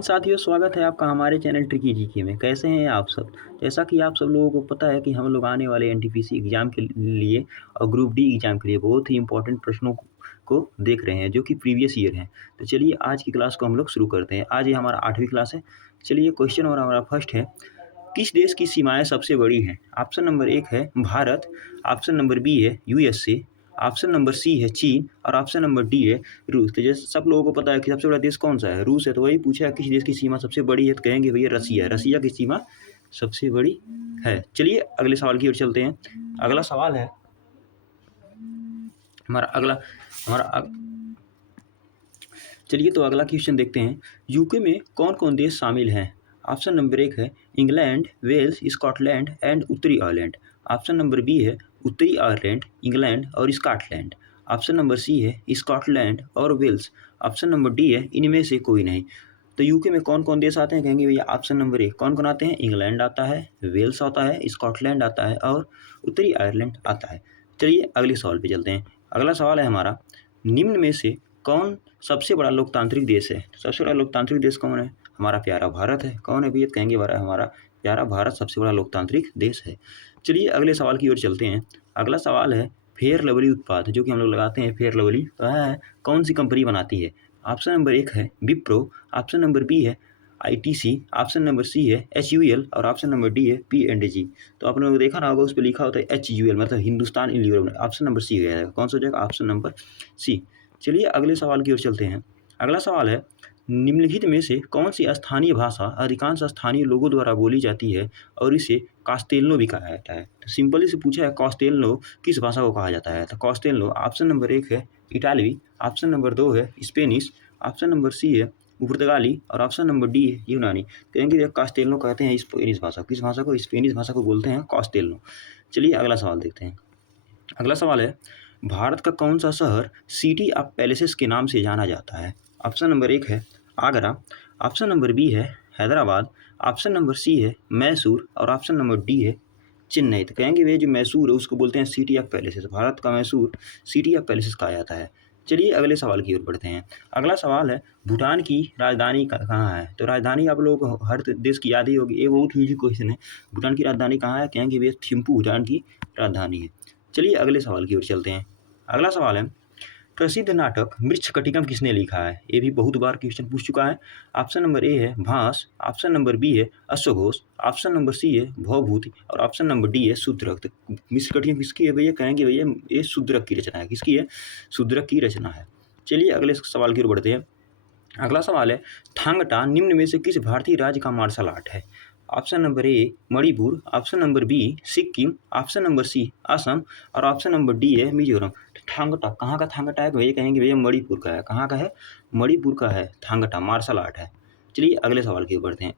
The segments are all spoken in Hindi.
साथियों, स्वागत है आपका हमारे चैनल ट्रिकी जीके में। कैसे हैं आप सब? जैसा कि आप सब लोगों को पता है कि हम लोग आने वाले एनटीपीसी एग्ज़ाम के लिए और ग्रुप डी एग्ज़ाम के लिए बहुत ही इंपॉर्टेंट प्रश्नों को देख रहे हैं जो कि प्रीवियस ईयर हैं। तो चलिए आज की क्लास को हम लोग शुरू करते हैं। आज ये हमारा 8वीं क्लास है। चलिए क्वेश्चन और हमारा फर्स्ट है, किस देश की सीमाएँ सबसे बड़ी हैं? ऑप्शन नंबर 1 है भारत, ऑप्शन नंबर बी है यूएसए, ऑप्शन नंबर सी है चीन और ऑप्शन नंबर डी है रूस। तो जैसे सब लोगों को पता है कि सबसे बड़ा देश कौन सा है? रूस है। तो वही पूछा है किस देश की सीमा सबसे बड़ी है, तो कहेंगे भैया रसिया। रसिया की सीमा सबसे बड़ी है। चलिए अगले सवाल की ओर चलते हैं। अगला सवाल है हमारा अगला हमारा अग... चलिए तो अगला क्वेश्चन देखते हैं। यूके में कौन कौन देश शामिल हैं? ऑप्शन नंबर 1 है इंग्लैंड, वेल्स, स्कॉटलैंड एंड उत्तरी आयरलैंड। ऑप्शन नंबर बी है उत्तरी आयरलैंड, इंग्लैंड और स्कॉटलैंड। ऑप्शन नंबर सी है स्कॉटलैंड और वेल्स। ऑप्शन नंबर डी है इनमें से कोई नहीं। तो यूके में कौन कौन देश आते हैं? कहेंगे भैया ऑप्शन नंबर 1 कौन कौन आते हैं? इंग्लैंड आता है, वेल्स आता है, स्कॉटलैंड आता है और उत्तरी आयरलैंड आता है। चलिए अगले सवाल पे चलते हैं। अगला सवाल है हमारा, निम्न में से कौन सबसे बड़ा लोकतांत्रिक देश है? तो सबसे बड़ा लोकतांत्रिक देश कौन है? हमारा प्यारा भारत है। कौन है भैया? कहेंगे हमारा प्यारा भारत सबसे बड़ा लोकतांत्रिक देश है। चलिए अगले सवाल की ओर चलते हैं। अगला सवाल है, फेयर लवली उत्पाद जो कि हम लोग लगाते हैं, फेयर लवली कहाँ है, कौन सी कंपनी बनाती है? ऑप्शन नंबर 1 है विप्रो, ऑप्शन नंबर बी है आईटीसी, ऑप्शन नंबर सी है एचयूएल और ऑप्शन नंबर डी है पीएनडजी। तो आप लोगों ने देखा ना होगा, उस पर लिखा होता है एचयूएल, मतलब Hindustan Unilever. Option number C हो जाएगा। कौन सा हो जाएगा? Option number C. चलिए अगले सवाल की ओर चलते हैं। अगला सवाल है, निम्नलिखित में से कौन सी स्थानीय भाषा अधिकांश स्थानीय लोगों द्वारा बोली जाती है और इसे कास्तेल्नो भी कहा जाता है? तो सिंपली से पूछा है कास्तेल्नो किस भाषा को कहा जाता है? तो कास्तेल्नो ऑप्शन नंबर 1 है इटालवी, ऑप्शन नंबर 2 है स्पेनिश, ऑप्शन नंबर सी है पुर्तगाली और ऑप्शन नंबर डी है यूनानी। कहेंगे ये कास्तेल्नो कहते हैं स्पेनिश भाषा। किस भाषा को? स्पेनिश भाषा को बोलते हैं कास्तेल्नो। चलिए अगला सवाल देखते हैं। अगला सवाल है, भारत का कौन सा शहर सिटी ऑफ पैलेसेस के नाम से जाना जाता है? ऑप्शन नंबर 1 है आगरा, ऑप्शन नंबर बी है हैदराबाद, ऑप्शन नंबर सी है मैसूर और ऑप्शन नंबर डी है चेन्नई। तो कहेंगे भैया जो मैसूर है उसको बोलते हैं सिटी ऑफ पैलेसेस। भारत का मैसूर सिटी ऑफ पैलेसेस कहा जाता है। चलिए अगले सवाल की ओर बढ़ते हैं। अगला सवाल है, भूटान की राजधानी कहाँ है? तो राजधानी आप लोगों को हर देश की याद ही होगी, ये बहुत ईजी क्वेश्चन है। भूटान की राजधानी कहाँ है? कहेंगे भैया थिम्पू भूटान की राजधानी है। चलिए अगले सवाल की ओर चलते हैं। अगला सवाल है, प्रसिद्ध नाटक मृच्छकटिकम किसने लिखा है? ये भी बहुत बार क्वेश्चन पूछ चुका है। ऑप्शन नंबर ए है भास, ऑप्शन नंबर बी है अश्वघोष, ऑप्शन नंबर सी है भवभूति और ऑप्शन नंबर डी है शूद्रक। तो मृच्छकटिकम किसकी है भैया? कहेंगे भैया ये शूद्रक की रचना है। किसकी है? शूद्रक की रचना है। चलिए अगले सवाल की ओर बढ़ते हैं। अगला सवाल है, थांगटा निम्न में से किस भारतीय राज्य का मार्शल आर्ट है? Option number A Manipur, option number B Sikkim, option number C Assam और ऑप्शन नंबर डी है मिजोरम। थांगटा कहाँ का थांगटा है? भैया कहेंगे भैया मणिपुर का है। कहाँ का है? मणिपुर का है थांगटा, मार्शल आर्ट है। चलिए अगले सवाल की ओर बढ़ते हैं।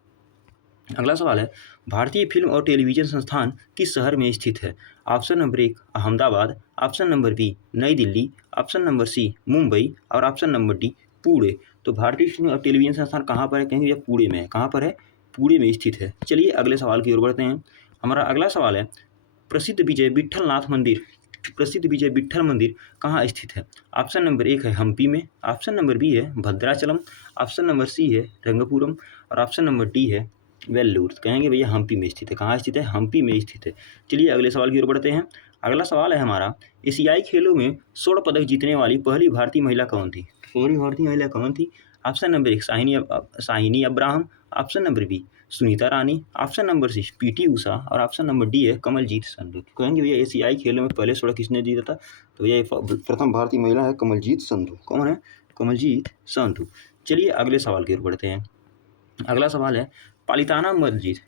अगला सवाल है, भारतीय फिल्म और टेलीविजन संस्थान किस शहर में स्थित है? Option number 1 Ahmedabad, option number B Nai Delhi, option number C Mumbai और ऑप्शन नंबर डी पुणे। तो भारतीय फिल्म और टेलीविजन संस्थान कहाँ पर है? कहेंगे भैया पुणे में है। कहाँ पर है? पुणे में स्थित है। चलिए अगले सवाल की ओर बढ़ते हैं। हमारा अगला सवाल है, प्रसिद्ध विजय विट्ठल मंदिर कहाँ स्थित है? ऑप्शन नंबर 1 है हम्पी में, ऑप्शन नंबर बी है भद्राचलम, ऑप्शन नंबर सी है रंगपुरम और ऑप्शन नंबर डी है वेल्लूर। कहेंगे भैया हम्पी में स्थित है। कहाँ स्थित है? हम्पी में स्थित है। चलिए अगले सवाल की ओर बढ़ते हैं। अगला सवाल है हमारा, एशियाई खेलों में स्वर्ण पदक जीतने वाली पहली भारतीय महिला कौन थी? पहली भारतीय महिला कौन थी? Option number 1 Shahini Abraham, option number B Sunita Rani, option number C PT Usha और ऑप्शन नंबर डी है कमलजीत संधू। कहेंगे भैया एशियाई खेलों में पहले स्वर्ण किसने जीता था? तो ये प्रथम भारतीय महिला है कमलजीत संधू। कौन है? कमलजीत संधू। चलिए अगले सवाल की ओर बढ़ते हैं। अगला सवाल है, पालिताना मस्जिद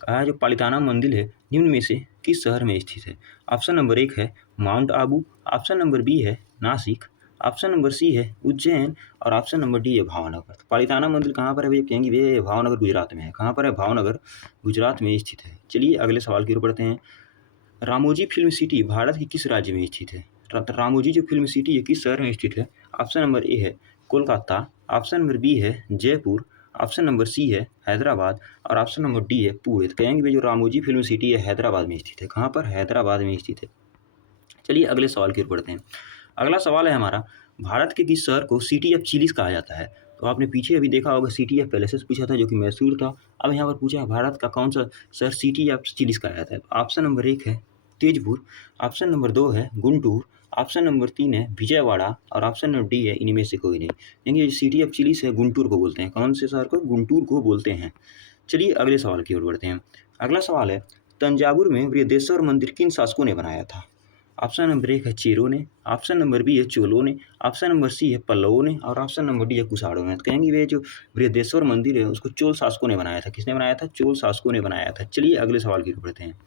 कहा है जो पालिताना मंदिर है निम्न में से किस शहर में स्थित है? ऑप्शन नंबर 1 है Mount Abu, option number B है नासिक, ऑप्शन नंबर सी है उज्जैन और ऑप्शन नंबर डी है भावनगर। तो पालिताना मंदिर कहाँ पर है भैया? कहेंगे भैया भावनगर गुजरात में है। कहाँ पर है? भावनगर गुजरात में स्थित है। चलिए अगले सवाल की ओर बढ़ते हैं। रामोजी फिल्म सिटी भारत के किस राज्य में स्थित है? रामोजी जो फिल्म सिटी है किस शहर में स्थित है? ऑप्शन नंबर ए है कोलकाता, ऑप्शन नंबर बी है जयपुर, ऑप्शन नंबर सी है हैदराबाद और ऑप्शन नंबर डी है पुणे। तो कहेंगे भाई जो रामोजी फिल्म सिटी है हैदराबाद में स्थित है। कहाँ पर? हैदराबाद में स्थित है। चलिए अगले सवाल की ओर बढ़ते हैं। अगला सवाल है हमारा, भारत के किस शहर को सिटी ऑफ चिलीज कहा जाता है? तो आपने पीछे अभी देखा होगा सिटी ऑफ पैलेसेस पूछा था जो कि मैसूर था। अब यहाँ पर पूछा है भारत का कौन सा शहर सिटी ऑफ चिलीज कहा जाता है। तो ऑप्शन नंबर 1 है तेजपुर, ऑप्शन नंबर 2 है गुंटूर, ऑप्शन नंबर 3 है विजयवाड़ा और ऑप्शन नंबर डी है इनमें से कोई नहीं। यानी सिटी ऑफ चिलीज है गुंटूर को बोलते हैं। कौन से शहर को? गुंटूर को बोलते हैं। चलिए अगले सवाल की ओर बढ़ते हैं। अगला सवाल है तंजावुर में बृहदेश्वर मंदिर किन शासकों ने बनाया था? ऑप्शन नंबर 1 है चेरों ने, ऑप्शन नंबर बी है चोलों ने, ऑप्शन नंबर सी है पल्लवों ने और ऑप्शन नंबर डी है कुषाणों ने। तो कहेंगे वे जो बृहदेश्वर मंदिर है उसको चोल शासकों ने बनाया था। किसने बनाया था? चोल शासकों ने बनाया था। चलिए अगले सवाल की ओर बढ़ते हैं।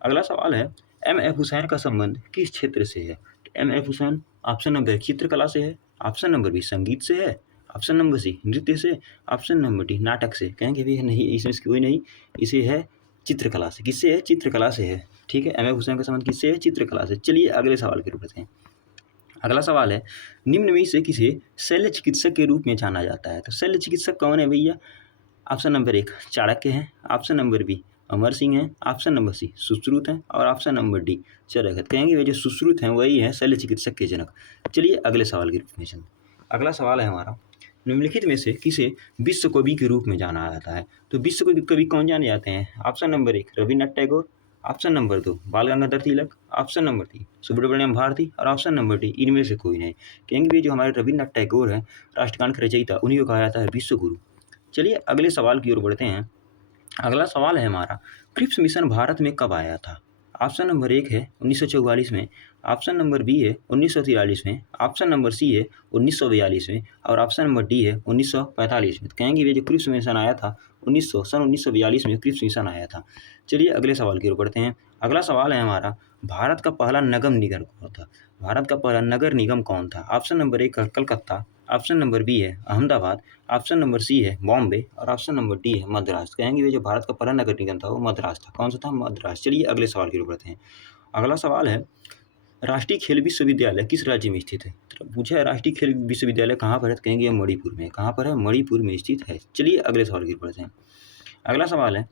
अगला सवाल है एम एफ हुसैन का संबंध किस क्षेत्र से है? M F Hussain option number चित्रकला से है, ऑप्शन नंबर बी संगीत से है, ऑप्शन नंबर सी नृत्य से, ऑप्शन नंबर डी नाटक से। कहेंगे भी नहीं, इसमें कोई नहीं, इसे है चित्रकला से। किससे है? चित्रकला से है। ठीक है, एम एफ हुसैन का संबंध किससे है? चित्रकला से। चलिए अगले सवाल की ओर बढ़ते हैं। अगला सवाल है निम्न में से किसे शल्य चिकित्सक के रूप में जाना जाता है? तो शल्य चिकित्सक कौन है भैया? ऑप्शन नंबर 1 चाणक्य हैं, option number B Amar Singh हैं, ऑप्शन नंबर सी सुश्रुत हैं और ऑप्शन नंबर डी चाणक्य। कहेंगे वे जो सुश्रुत हैं वही हैं शल्य चिकित्सक के जनक। चलिए अगले सवाल के रूप में चलते। अगला सवाल है हमारा निम्नलिखित में से किसे विश्व कवि के रूप में जाना जाता है? तो विश्व कवि कौन जाने जाते हैं? Option number 1 Rabindranath Tagore, option number 2 बाल गंगाधर तिलक, ऑप्शन नंबर 3 सुब्रमण्यम भारती और ऑप्शन नंबर डी इनमें से कोई नहीं। कहेंगे भी जो हमारे रविन्द्रनाथ टैगोर हैं राष्ट्रगान के रचयिता, उन्हीं को कहा जाता है विश्व गुरु। चलिए अगले सवाल की ओर बढ़ते हैं। अगला सवाल है हमारा क्रिप्स मिशन भारत में कब आया था? ऑप्शन नंबर 1 है 1944 में, ऑप्शन नंबर बी है 1943 में, ऑप्शन नंबर सी है 1942 में और ऑप्शन नंबर डी है 1945 में। तो कहेंगे ये जो क्रिप्स मिशन आया था सन 1942 में क्रिप्स मिशन आया था। चलिए अगले सवाल की ओर बढ़ते हैं। अगला सवाल है हमारा भारत का पहला नगर निगम कौन था? भारत का पहला नगर निगम कौन था? ऑप्शन नंबर 1 है कलकत्ता, ऑप्शन नंबर बी है अहमदाबाद, ऑप्शन नंबर सी है बॉम्बे और ऑप्शन नंबर डी है मद्रास। कहेंगे ये जो भारत का पहला नगर निगम था वो मद्रास था। कौन सा था? मद्रास। चलिए अगले सवाल की ओर बढ़ते हैं। अगला सवाल है राष्ट्रीय खेल विश्वविद्यालय किस राज्य में स्थित है? तो पूछा है राष्ट्रीय खेल विश्वविद्यालय कहाँ पर है? तो कहेंगे ये मणिपुर में। कहाँ पर है? मणिपुर में स्थित है। चलिए अगले सवाल की ओर बढ़ते हैं। अगला सवाल है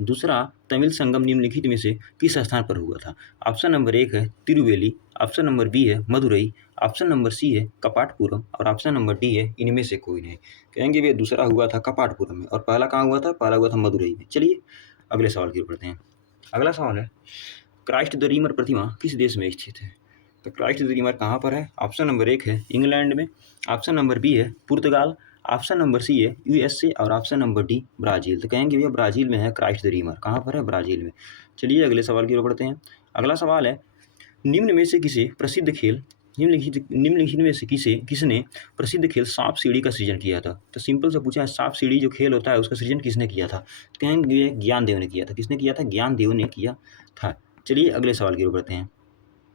दूसरा तमिल संगम निम्नलिखित में से किस स्थान पर हुआ था? ऑप्शन नंबर 1 है तिरुवेली, ऑप्शन नंबर बी है मदुरई, ऑप्शन नंबर सी है कपाटपुरम और ऑप्शन नंबर डी है इनमें से कोई नहीं। कहेंगे वे दूसरा हुआ था कपाटपुरम में और पहला कहाँ हुआ था? पहला हुआ था मदुरई में। चलिए अगले सवाल की ओर बढ़ते हैं। अगला सवाल है क्राइस्ट द रिडीमर प्रतिमा किस देश में स्थित है? तो क्राइस्ट द रिडीमर कहाँ पर है? ऑप्शन नंबर 1 है इंग्लैंड में, ऑप्शन नंबर बी है पुर्तगाल, ऑप्शन नंबर सी है यूएसए और ऑप्शन नंबर डी ब्राज़ील। तो कहेंगे भैया ब्राज़ील में है क्राइस्ट द रिडीमर। कहाँ पर है? ब्राज़ील में। चलिए अगले सवाल की ओर बढ़ते हैं। अगला सवाल है निम्न में से किसे प्रसिद्ध खेल निम्नलिखित में से किसने प्रसिद्ध खेल सांप सीढ़ी का सृजन किया था? तो सिंपल से पूछा है सांप सीढ़ी जो खेल होता है उसका सृजन किसने किया था? तो कहेंगे ज्ञानदेव ने किया था। किसने किया था? ज्ञानदेव ने किया था। चलिए अगले सवाल की ओर बढ़ते हैं।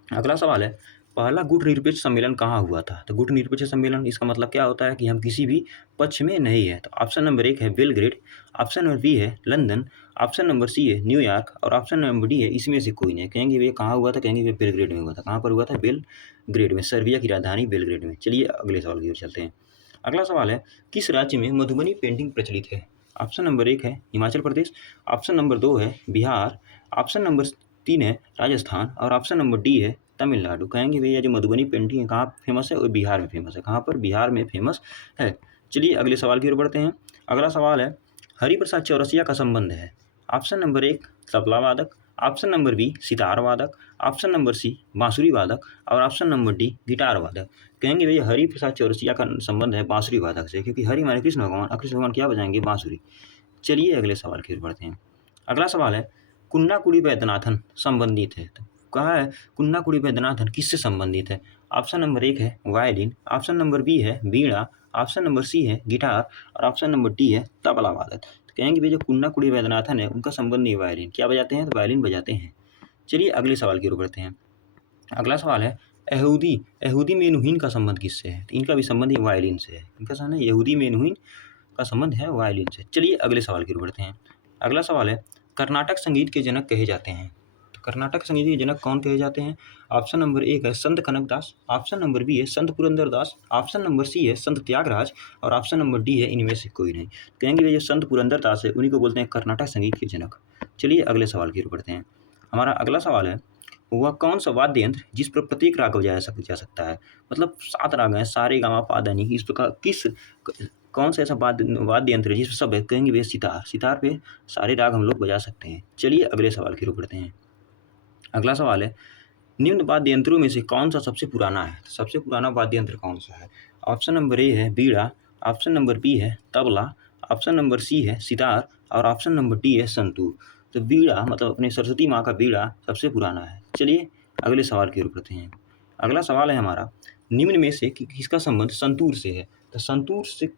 अगला सवाल है पहला गुट निरपेक्ष सम्मेलन कहाँ हुआ था? तो गुट निरपेक्ष सम्मेलन इसका मतलब क्या होता है कि हम किसी भी पक्ष में नहीं है। तो ऑप्शन नंबर 1 है बेलग्रेड, ऑप्शन नंबर बी है लंदन, ऑप्शन नंबर सी है न्यूयॉर्क और ऑप्शन नंबर डी है इसमें से कोई नहीं। कहेंगे वे कहाँ हुआ था? कहेंगे वे बेलग्रेड में हुआ था। कहाँ पर हुआ था? बेलग्रेड में, सर्बिया की राजधानी बेलग्रेड में। चलिए अगले सवाल की ओर चलते हैं। अगला सवाल है किस राज्य में मधुबनी पेंटिंग प्रचलित है? ऑप्शन नंबर 1 है हिमाचल प्रदेश, ऑप्शन नंबर 2 है बिहार, ऑप्शन नंबर 3 है राजस्थान और ऑप्शन नंबर डी है तमिलनाडु। कहेंगे भैया जो मधुबनी पेंटिंग है कहाँ फेमस है? और बिहार में फेमस है। कहाँ पर? बिहार में फेमस है। चलिए अगले सवाल की ओर बढ़ते हैं। अगला सवाल है हरिप्रसाद चौरसिया का संबंध है। ऑप्शन नंबर 1 तबला वादक, ऑप्शन नंबर बी सितार वादक, ऑप्शन नंबर सी बांसुरी वादक और ऑप्शन नंबर डी गिटार वादक। कहेंगे भैया हरिप्रसाद चौरसिया का संबंध है बांसुरी वादक से, क्योंकि हरि माने कृष्ण भगवान और कृष्ण भगवान क्या बजाएंगे? बांसुरी। चलिए अगले सवाल की ओर बढ़ते हैं। अगला सवाल है कुन्नाकुड़ी वैद्यनाथन संबंधित है। तो कहा है कुन्नाकुड़ी वैद्यनाथन किससे संबंधित है? ऑप्शन नंबर 1 है वायलिन, ऑप्शन नंबर बी है वीणा, ऑप्शन नंबर सी है गिटार और ऑप्शन नंबर डी है तबला वादक। तो कहेंगे भैया जो कुन्नाकुड़ी वैद्यनाथन है उनका संबंध नहीं वायलिन, क्या बजाते हैं? तो वायलिन बजाते हैं। चलिए अगले सवाल की ओर बढ़ते हैं। अगला सवाल है यहूदी मेनुहीन का संबंध किससे है? तो इनका भी संबंध ही वायलिन से है। इनका संबंध है यहूदी मेनुहीन का संबंध है वायलिन से। चलिए अगले सवाल की ओर बढ़ते हैं। अगला सवाल है कर्नाटक संगीत के जनक कहे जाते हैं। तो कर्नाटक संगीत के जनक कौन कहे जाते हैं? ऑप्शन नंबर 1 है संत कनकदास, ऑप्शन नंबर बी है संत पुरंदरदास, ऑप्शन नंबर सी है संत त्यागराज और ऑप्शन नंबर डी है इनमें से कोई नहीं। कहेंगे भैया जो संत पुरंदरदास है उन्हीं को बोलते हैं कर्नाटक संगीत के जनक। चलिए अगले सवाल की ओर बढ़ते हैं। हमारा अगला सवाल है वह कौन सा वाद्य यंत्र जिस पर प्रत्येक राग बजाया जा सकता है? मतलब 7 राग हैं, सा रे गा मा पा धा नी। इस प्रकार कौन सा ऐसा वाद्य यंत्र है जिस पर सब है? कहेंगे भैया सितार। सितार पे सारे राग हम लोग बजा सकते हैं। चलिए अगले सवाल की ओर बढ़ते हैं। अगला सवाल है, निम्न वाद्य यंत्रों में से कौन सा सबसे पुराना है? तो सबसे पुराना वाद्य यंत्र कौन सा है? ऑप्शन नंबर ए है बीड़ा, ऑप्शन नंबर बी है तबला, ऑप्शन नंबर सी है सितार और ऑप्शन नंबर डी है संतूर। तो बीड़ा मतलब अपने सरस्वती माँ का बीड़ा सबसे पुराना है। चलिए अगले सवाल की ओर बढ़ते हैं। अगला सवाल है हमारा, निम्न में से किसका संबंध संतूर से है? तो संतूर से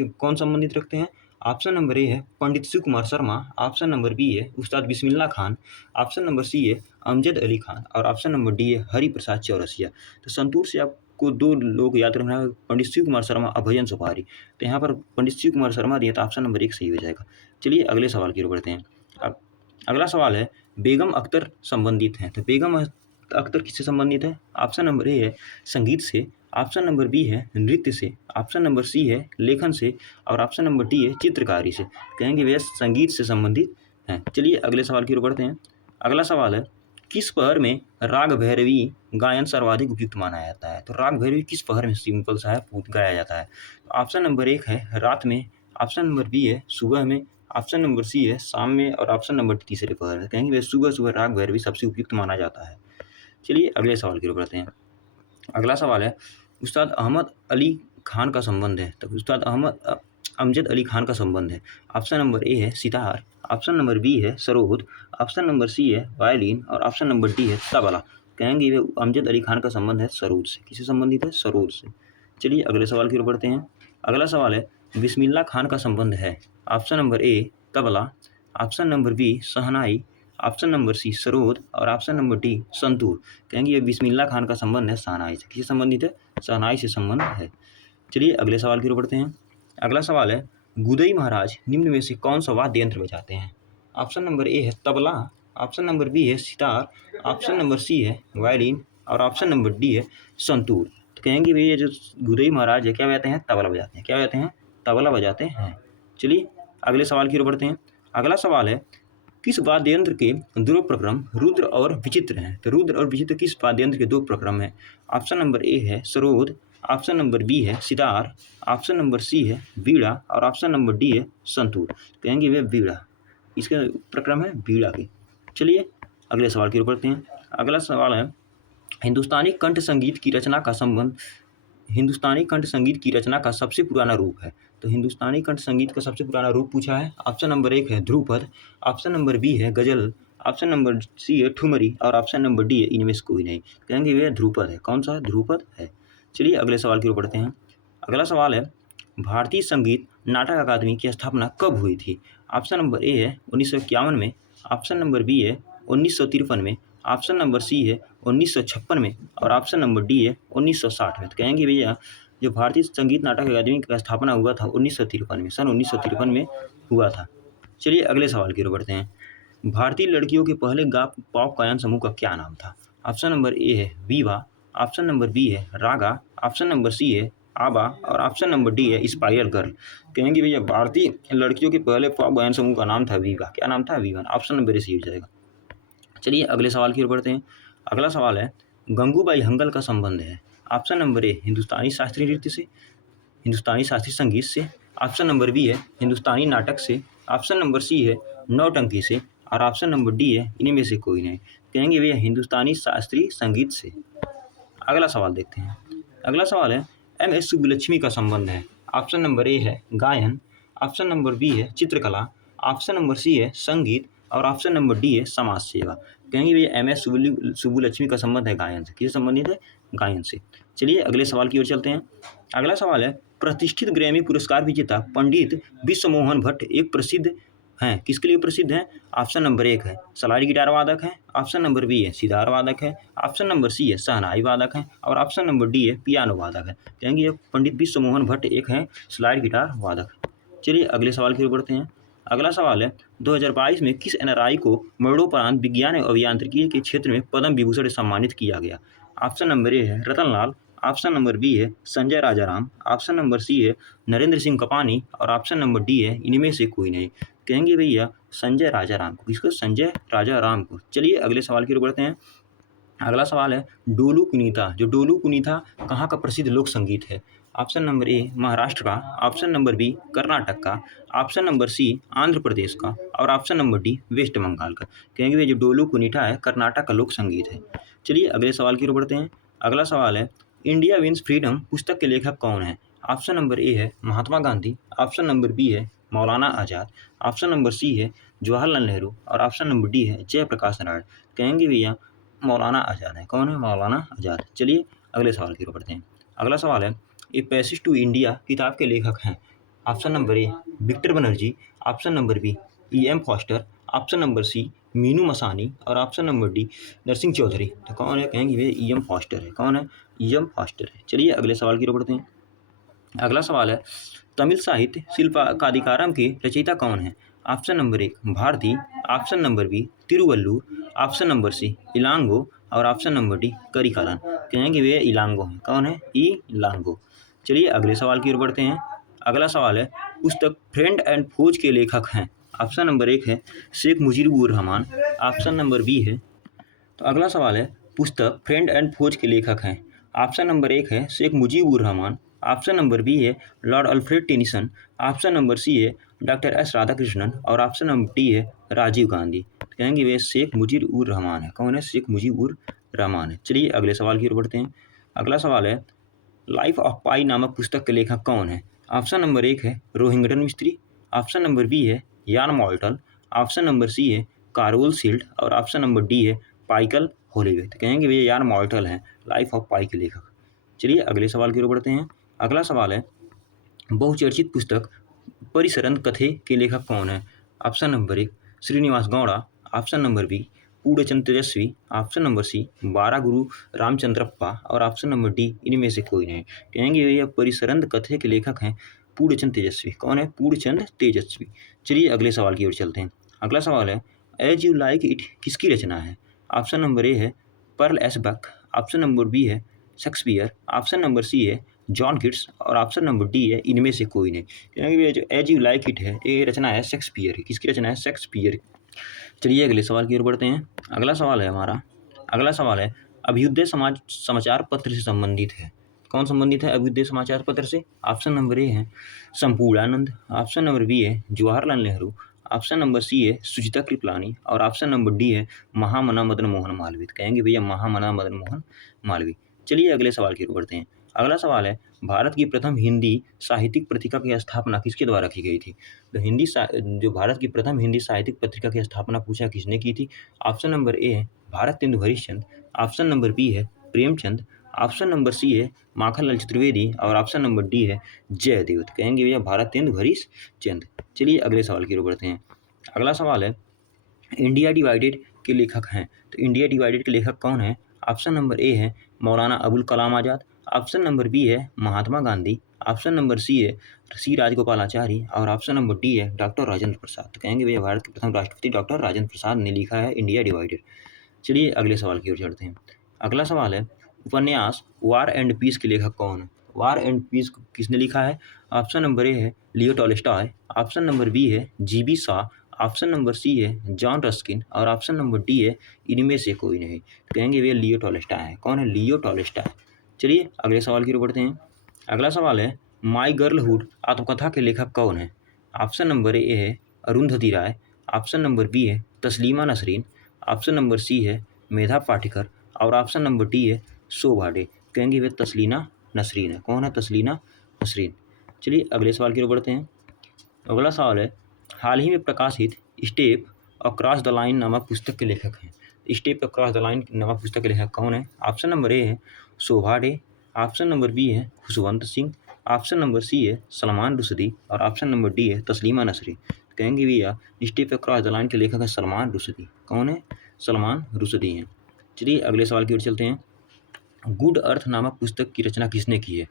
कौन संबंधित रखते हैं? ऑप्शन नंबर ए है Pandit Shiv Kumar Sharma, option number B है Ustad Bismillah Khan, option number C है अमजद अली खान और ऑप्शन नंबर डी है हरि प्रसाद चौरसिया। तो संतूर से आपको 2 लोग याद रखना है, पंडित शिव कुमार शर्मा और भजन सुपारी। तो यहाँ पर पंडित शिव कुमार शर्मा दिए तो ऑप्शन नंबर 1 सही हो जाएगा। चलिए अगले सवाल की ओर बढ़ते हैं। अब अगला सवाल है, बेगम अख्तर संबंधित हैं। तो बेगम अख्तर किससे संबंधित है? ऑप्शन नंबर ए है संगीत से, ऑप्शन नंबर बी है नृत्य से, ऑप्शन नंबर सी है लेखन से और ऑप्शन नंबर डी है चित्रकारी से। कहेंगे भैया संगीत से संबंधित हैं। चलिए अगले सवाल की ओर बढ़ते हैं। अगला सवाल है, किस पहर में राग भैरवी गायन सर्वाधिक उपयुक्त माना जाता है? तो राग भैरवी किस पहर में सिंपल सा है गाया जाता है? ऑप्शन नंबर 1 है रात में, ऑप्शन नंबर बी है सुबह में, ऑप्शन नंबर सी है शाम में और ऑप्शन नंबर तीसरे पहर में। कहेंगे भैया सुबह सुबह राग भैरवी सबसे उपयुक्त माना जाता है। चलिए अगले सवाल की ओर बढ़ते हैं। अगला सवाल है, उस्ताद अहमद अली खान का संबंध है। तो उस्ताद अमजद अली खान का संबंध है। ऑप्शन नंबर ए है सितार, ऑप्शन नंबर बी है सरोद, ऑप्शन नंबर सी है वायलिन और ऑप्शन नंबर डी है तबला। कहेंगे ये अमजद अली खान का संबंध है सरोद से। किससे संबंधित है? सरोद से। चलिए अगले सवाल की ओर बढ़ते हैं। अगला सवाल है, बिस्मिल्लाह खान का संबंध है। Option number A tabla, option number B shehnai, option number C sarod और ऑप्शन नंबर डी संतूर। कहेंगे ये बिस्मिल्लाह खान का संबंध है शहनाई से। किससे संबंधित है? शहनाई से संबंध है। चलिए अगले सवाल की ओर बढ़ते हैं। अगला सवाल है, गुदई महाराज निम्न में से कौन सा वाद्य यंत्र बजाते हैं? ऑप्शन नंबर ए है तबला, ऑप्शन नंबर बी है सितार, ऑप्शन नंबर सी है वायलिन और ऑप्शन नंबर डी है संतूर। तो कहेंगे भैया जो गुदई महाराज है क्या बजाते हैं? तबला बजाते हैं। क्या बजाते हैं? तबला बजाते हैं। चलिए अगले सवाल की ओर बढ़ते हैं। अगला सवाल है, किस वाद्य यंत्र के 2 प्रक्रम रुद्र और विचित्र हैं? तो रुद्र और विचित्र किस वाद्य यंत्र के 2 प्रक्रम हैं? ऑप्शन नंबर ए है सरोद, ऑप्शन नंबर बी है सितार, ऑप्शन नंबर सी है वीणा और ऑप्शन नंबर डी है संतूर। कहेंगे वे वीणा, इसका प्रक्रम है वीणा के। चलिए अगले सवाल की ओर बढ़ते हैं। अगला सवाल है, हिंदुस्तानी कंठ संगीत की रचना का संबंध हिंदुस्तानी कंठ संगीत की रचना का सबसे पुराना रूप है। तो हिंदुस्तानी कंठ संगीत का सबसे पुराना रूप पूछा है। ऑप्शन नंबर 1 है ध्रुपद, ऑप्शन नंबर बी है गजल, ऑप्शन नंबर सी है ठुमरी और ऑप्शन नंबर डी है इनमें से कोई नहीं। कहेंगे वे ध्रुपद है। कौन सा? ध्रुपद है। चलिए अगले सवाल की ओर बढ़ते हैं। अगला सवाल है, भारतीय संगीत नाटक अकादमी की स्थापना कब हुई थी? ऑप्शन नंबर ए है 1951 में, ऑप्शन नंबर बी है 1953 में, ऑप्शन नंबर सी है 1956 में और ऑप्शन नंबर डी है 1960 में। तो कहेंगे भैया जो भारतीय संगीत नाटक अकादमी का स्थापना हुआ था 1953 में, सन 1953 में हुआ था। चलिए अगले सवाल की ओर बढ़ते हैं। भारतीय लड़कियों के पहले पॉप गायन समूह का क्या नाम था? ऑप्शन नंबर ए है वीवा, ऑप्शन नंबर बी है रागा, ऑप्शन नंबर सी है आबा और ऑप्शन नंबर डी है स्पाइरल गर्ल। कहेंगे भैया भारतीय लड़कियों के पहले पॉप गायन समूह का नाम था वीवा। क्या नाम था? वीवा। ऑप्शन नंबर ए सही हो जाएगा। चलिए अगले सवाल की ओर बढ़ते हैं। अगला सवाल है, गंगूबाई हंगल का संबंध है। ऑप्शन नंबर ए हिंदुस्तानी शास्त्रीय नृत्य से, हिंदुस्तानी शास्त्रीय संगीत से, ऑप्शन नंबर बी है हिंदुस्तानी नाटक से, ऑप्शन नंबर सी है नौटंकी से और ऑप्शन नंबर डी है इनमें से कोई नहीं। कहेंगे भैया हिंदुस्तानी शास्त्रीय संगीत से। अगला सवाल देखते हैं। अगला सवाल है, एम एस सुब्बुलक्ष्मी का संबंध है। ऑप्शन नंबर ए है गायन, ऑप्शन नंबर बी है चित्रकला, ऑप्शन नंबर सी है संगीत और ऑप्शन नंबर डी है समाज सेवा। कहेंगे भैया एम एस सुब्बुलक्ष्मी का संबंध है गायन से। किससे संबंधित है? गायन से। चलिए अगले सवाल की ओर चलते हैं। अगला सवाल है, प्रतिष्ठित ग्रैमी पुरस्कार विजेता पंडित विश्वमोहन भट्ट एक प्रसिद्ध हैं। किसके लिए प्रसिद्ध हैं? ऑप्शन नंबर 1 है सलारी गिटार वादक है, ऑप्शन नंबर बी है सितार वादक है, ऑप्शन नंबर सी है शहनाई वादक है और ऑप्शन नंबर डी है पियानो वादक है। कहेंगे ये पंडित विश्वमोहन भट्ट एक हैं स्लाइड गिटार वादक। चलिए अगले सवाल की ओर बढ़ते हैं। अगला सवाल है, 2022 में किस एनआरआई को मरणोपरांत विज्ञान एवं अभियांत्रिकी के क्षेत्र में पद्म विभूषण से सम्मानित किया गया? ऑप्शन नंबर ए है Ratan Lal, option number B है Sanjay Rajaram, option number C है नरेंद्र सिंह कपानी और ऑप्शन नंबर डी है इनमें से कोई नहीं। कहेंगे भैया संजय राजाराम को। किसको? संजय राजाराम को। चलिए अगले सवाल की ओर बढ़ते हैं। अगला सवाल है डोलू कुनीता, जो डोलू कुनीता कहाँ का प्रसिद्ध लोक संगीत है? ऑप्शन नंबर ए महाराष्ट्र का, ऑप्शन नंबर बी कर्नाटक का, option number C Andhra Pradesh का और option number D West Bengal का। कहेंगे भाई जो डोलू कुनीता है कर्नाटक का लोक संगीत है। चलिए अगले सवाल की ओर बढ़ते हैं। अगला सवाल है इंडिया विंस फ्रीडम पुस्तक के लेखक कौन है? ऑप्शन नंबर ए है Mahatma Gandhi, option number B है मौलाना आज़ाद, ऑप्शन नंबर सी है जवाहरलाल नेहरू और ऑप्शन नंबर डी है जयप्रकाश नारायण। कहेंगे भैया मौलाना आज़ाद है। कौन है? मौलाना आज़ाद। चलिए अगले सवाल की ओर बढ़ते हैं। अगला सवाल है ए पैसेज टू इंडिया किताब के लेखक हैं? Option number A Victor Banerjee, option number B M Forster, option number C Minoo Masani और option number D Narsingh Chaudhary. तो कौन है? कहेंगे भैया एम फॉस्टर है। कौन है? एम फॉस्टर है। चलिए अगले सवाल की ओर बढ़ते हैं। अगला सवाल है तमिल साहित्य शिल्पकादिकारम के रचयिता कौन है? ऑप्शन नंबर एक Bharati, option number B Tiruvallur, option number C Ilango और ऑप्शन नंबर डी करिकालन। कहेंगे भैया इलांगो है। कौन है? इलांगो। चलिए अगले सवाल की ओर बढ़ते हैं। अगला सवाल है पुस्तक फ्रेंड एंड फौज के लेखक हैं? ऑप्शन नंबर एक है Sheikh Mujibur Rahman, option number B है। तो अगला सवाल है पुस्तक फ्रेंड एंड फौज के लेखक हैं? ऑप्शन नंबर एक है Sheikh Mujibur Rahman, option number B है Lord Alfred Tennyson, option number C है डॉक्टर एस राधाकृष्णन और ऑप्शन नंबर डी है राजीव गांधी। तो कहेंगे वे शेख मुजीबुर रहमान है। कौन है? शेख मुजीबुर रहमान है। चलिए अगले सवाल की ओर बढ़ते हैं। अगला सवाल है लाइफ ऑफ पाई नामक पुस्तक के लेखक कौन है? ऑप्शन नंबर एक है रोहिंग्टन मिस्त्री, ऑप्शन नंबर बी है यान मॉल्टन, ऑप्शन नंबर सी है कारोल सील्ड और ऑप्शन नंबर डी है पाइकल होलीवे। तो कहेंगे भैया यान मॉल्टल है लाइफ ऑफ पाई के लेखक। चलिए अगले सवाल की ओर बढ़ते हैं। अगला सवाल है बहुचर्चित पुस्तक परिसरन कथे के लेखक कौन है? ऑप्शन नंबर एक Srinivas Gowda, option number B Poornachandra Tejasvi, option number C Baraguru Ramachandrappa और ऑप्शन नंबर डी इनमें से कोई नहीं। कहेंगे भैया परिसरंद कथे के लेखक हैं पूर्णचंद तेजस्वी। कौन है? पूर्णचंद तेजस्वी। चलिए अगले सवाल की ओर चलते हैं। अगला सवाल है एज यू लाइक इट किसकी रचना है? ऑप्शन नंबर ए है Pearl S Buck, option number B है शेक्सपियर, ऑप्शन नंबर सी है जॉन किट्स और ऑप्शन नंबर डी है इनमें से कोई नहीं। क्योंकि जो एज यू लाइक इट है ये रचना है शेक्सपियर की। किसकी रचना है? शेक्सपियर की। चलिए अगले सवाल की ओर बढ़ते हैं। अगला सवाल है हमारा, अगला सवाल है अभ्युदय समाचार पत्र से संबंधित है। कौन संबंधित है अभ्युदय समाचार पत्र से? ऑप्शन नंबर ए है संपूर्णानंद, ऑप्शन नंबर बी है Jawaharlal Nehru, option number C है सुचिता कृपलानी और ऑप्शन नंबर डी है महामना मदन मोहन मालवीय। कहेंगे भैया महामना मदन मोहन मालवीय। चलिए अगले सवाल की ओर बढ़ते हैं। अगला सवाल है भारत की प्रथम हिंदी साहित्यिक पत्रिका की स्थापना किसके द्वारा की गई थी? तो जो भारत की प्रथम हिंदी साहित्यिक पत्रिका की स्थापना पूछा किसने की थी? ऑप्शन नंबर ए है Bharatendu Harishchandra, option number B है प्रेमचंद, ऑप्शन नंबर सी है माखनलाल चतुर्वेदी और ऑप्शन नंबर डी है जयदेव। तो कहेंगे भैया भारत तेंदु हरिश्चंद्र। चलिए अगले सवाल की ओर बढ़ते हैं। अगला सवाल है इंडिया डिवाइडेड के लेखक हैं? तो इंडिया डिवाइडेड के लेखक कौन है? ऑप्शन नंबर ए है Maulana Abul Kalam Azad, option number B है Mahatma Gandhi, option number C है सी राजगोपालाचारी और ऑप्शन नंबर डी है डॉक्टर राजेंद्र प्रसाद। तो कहेंगे भैया भारत के प्रथम राष्ट्रपति डॉक्टर राजेंद्र प्रसाद ने लिखा है इंडिया डिवाइडेड। चलिए अगले सवाल की ओर चढ़ते हैं। अगला सवाल है उपन्यास वार एंड पीस के लेखक कौन है? वार एंड पीस किसने लिखा है? ऑप्शन नंबर ए है Leo Tolstoy, option number B है G B. Shaw, option number C है जॉन रस्किन और ऑप्शन नंबर डी है इनमें से कोई नहीं। तो कहेंगे भैया लियो टॉल्स्टॉय है। कौन है? Leo Tolstoy. चलिए अगले सवाल की ओर बढ़ते हैं। अगला सवाल है माई गर्लहुड आत्मकथा के लेखक कौन है? ऑप्शन नंबर ए है अरुंधति राय, ऑप्शन नंबर बी है Taslima Nasreen, option number C है मेधा पाटेकर और ऑप्शन नंबर डी है शोभा डे। कहेंगे भैया तस्लीमा नसरीन है। कौन है? तस्लीमा नसरीन। चलिए अगले सवाल की ओर बढ़ते हैं। अगला सवाल है हाल ही में प्रकाशित स्टेप अक्रॉस द लाइन नामक पुस्तक के लेखक हैं। स्टेप अक्रॉस द लाइन नामक पुस्तक के लेखक कौन है? ऑप्शन नंबर ए है Shobhaa De, option number B है Khushwant Singh, option number C है सलमान रुश्दी और ऑप्शन नंबर डी है तस्लीमा नसरी। कहेंगे भैया स्टेप अक्रॉस द लाइन के लेखक है सलमान रुश्दी। कौन है? सलमान रुश्दी हैं। चलिए अगले सवाल की ओर चलते हैं। गुड अर्थ नामक पुस्तक की रचना किसने की है?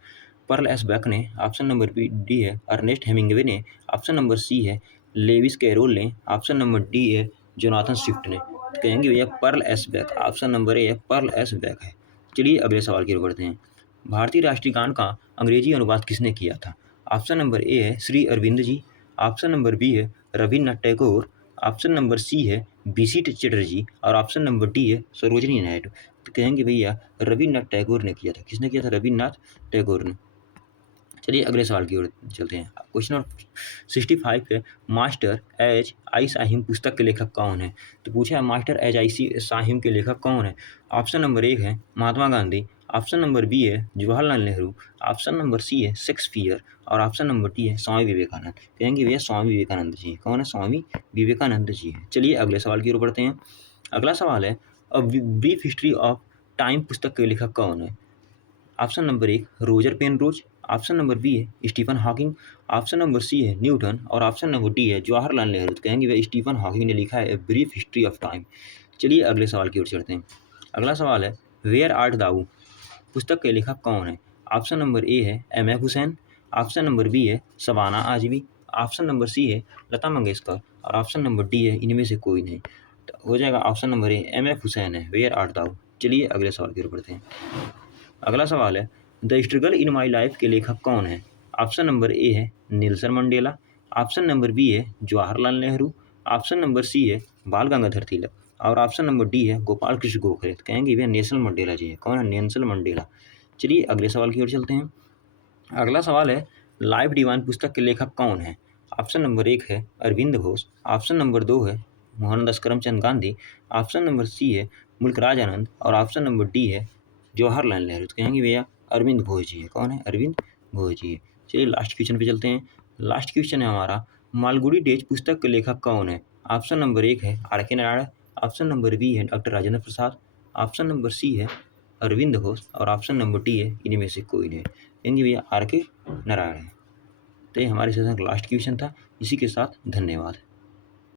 पर्ल एस बैक ने, ऑप्शन नंबर डी है अर्नेस्ट हेमिंग्वे ने, ऑप्शन नंबर सी है लेविस कैरोल ने, ऑप्शन नंबर डी है जोनाथन स्विफ्ट ने। तो कहेंगे भैया Pearl S Buck. Option number A है पर्ल एस बैक है। चलिए अगले सवाल की ओर बढ़ते हैं। भारतीय राष्ट्रीय गान का अंग्रेजी अनुवाद किसने किया था? ऑप्शन नंबर ए है Shri Aurobindo ji, option number B है Rabindranath Tagore, option number C है बीसी चटर्जी और ऑप्शन नंबर डी है सरोजिनी नायडू। तो कहेंगे भैया रविन्द्रनाथ टैगोर ने किया था। किसने किया था? रविन्द्रनाथ टैगोर ने। चलिए अगले सवाल की ओर चलते हैं। क्वेश्चन नंबर 65 है, मास्टर एज आई साहिम पुस्तक के लेखक कौन है? तो पूछा है मास्टर एज आई साहिम के लेखक कौन है? ऑप्शन नंबर एक है Mahatma Gandhi, option number B है Jawaharlal Nehru, option number C है शेक्सपियर और ऑप्शन नंबर डी है स्वामी विवेकानंद। कहेंगे भैया स्वामी विवेकानंद जी। कौन है? स्वामी विवेकानंद जी हैं। चलिए अगले सवाल की ओर बढ़ते हैं। अगला सवाल है, a brief history of time पुस्तक के लेखक कौन है? ऑप्शन नंबर एक Roger Penrose, option number B है Stephen Hawking, option number C है न्यूटन और ऑप्शन नंबर डी है जवाहरलाल नेहरू। तो कहेंगे भाई स्टीफन हॉकिंग ने लिखा है a brief history of time. चलिए अगले सवाल की ओर चलते हैं। अगला सवाल है, वेयर आर्ट दाऊ पुस्तक के लेखक कौन है? ऑप्शन नंबर ए है M F Hussain, option number B है Shabana Azmi, option number C है लता मंगेशकर और ऑप्शन नंबर डी है इनमें से कोई नहीं। तो हो जाएगा option number A M F Hussain है वेयर आर्ट दाऊ। चलिए अगले सवाल की ओर बढ़ते हैं। अगला सवाल है, the struggle in my life के लेखक कौन है? ऑप्शन नंबर ए है Nelson Mandela, option number B है Jawaharlal Nehru, option number C है बाल गंगाधर तिलक और ऑप्शन नंबर डी है गोपाल कृष्ण गोखले। तो कहेंगे भैया नेल्सन मंडेला जी है। कौन है? Nelson Mandela. चलिए अगले सवाल की ओर चलते हैं। अगला सवाल है, लाइफ डिवाइन पुस्तक के लेखक कौन है? ऑप्शन नंबर एक है अरविंद घोष, ऑप्शन नंबर दो है Mohandas Karamchand Gandhi, option number C है मुल्कराज आनंद और ऑप्शन नंबर डी है जवाहरलाल नेहरू। तो कहेंगे भैया अरविंद घोष जी है। कौन है? अरविंद घोष जी है। चलिए लास्ट क्वेश्चन पे चलते हैं। लास्ट क्वेश्चन है हमारा, मालगुडी डेज पुस्तक के लेखक कौन है? ऑप्शन नंबर एक है आर के नारायण, ऑप्शन नंबर बी है doctor Rajendra Prasad, option number C है अरविंद घोष और ऑप्शन नंबर डी है इनमें से कोई नहीं। कहेंगे भैया आर के नारायण है। तो ये हमारे सेशन का लास्ट क्वेश्चन था। इसी के साथ धन्यवाद।